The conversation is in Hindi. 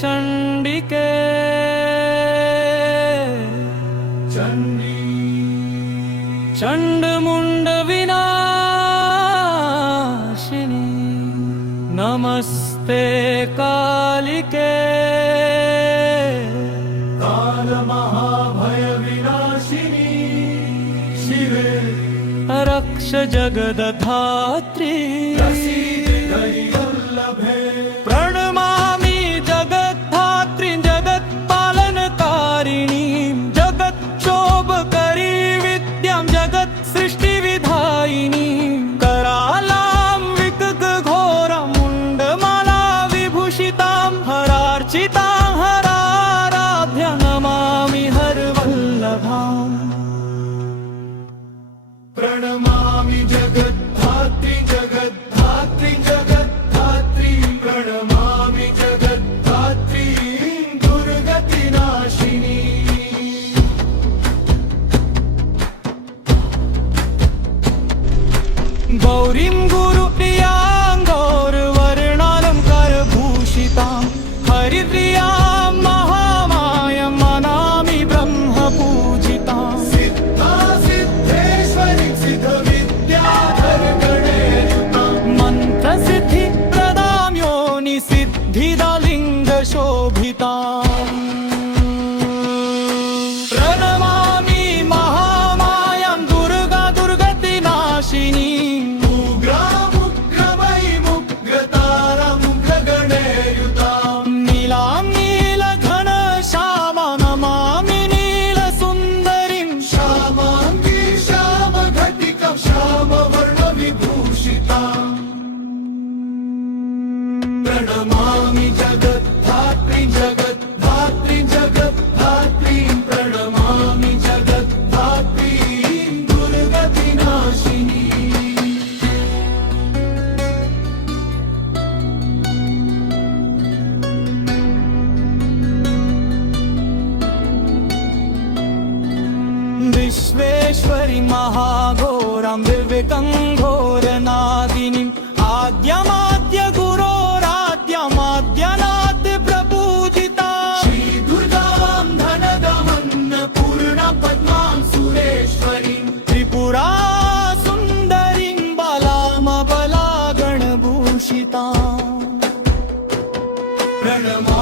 चंडिके चंडमुंड विनाशिनी नमस्ते कालिके काल महाभय विनाशिनी शिवे रक्ष जगदधात्री दैवल्लभे प्रणमामि जगद्धात्री जगत्पालनकारिणीं जगत्क्षोभकरी विद्यां जगत्सृष्टिविधायिनीं करालां विकटघोरं मुण्डमाला विभूषितां हरार्चितां हराराध्य नमामि हरवल्लभाम् प्रणमामि जगद्धात्री जगद्धात्री जगद्धात्री प्रणमामि जगद्धात्री दुर्गतिनाशिनी गौरीं गुरुप्रियां गौरवर्णालङ्कारभूषितां हरिप्रियां महामायां मनामि ब्रह्मपूजितां सिद्धा सिद्धेश्वरी सिद्धविद्याधर गणेयुतां मन्त्रसिद्धिप्रदां योनिसिद्धिदलिङ्गशोभिताम् प्रणमामि महामायां दुर्गा दुर्गतिनाशिनी उग्रामुग्रमयि मुग्रतारमुग्रगणेयुतां नीलां नीलघनश्यामां नमामि नीलसुन्दरीं श्यामाङ्गी श्यामघटिकां श्यामवर्णविभूषितां प्रणमामि जगद्धात्री जगद्धात्री जगद्धात्री प्रणमामि जगद्धात्री दुर्गतिनाशिनी विश्वेश्वरी महाघोरां विवेकङ्घोरनादिनीम् आद्यमाद्यगुरोराद्यमाद्यनाद् प्रपूजिता श्रीदुर्गां धनदमन्नपूर्णां पद्मां सुरेश्वरीं त्रिपुरा सुन्दरीं बलामबला गणभूषिता प्रणमामि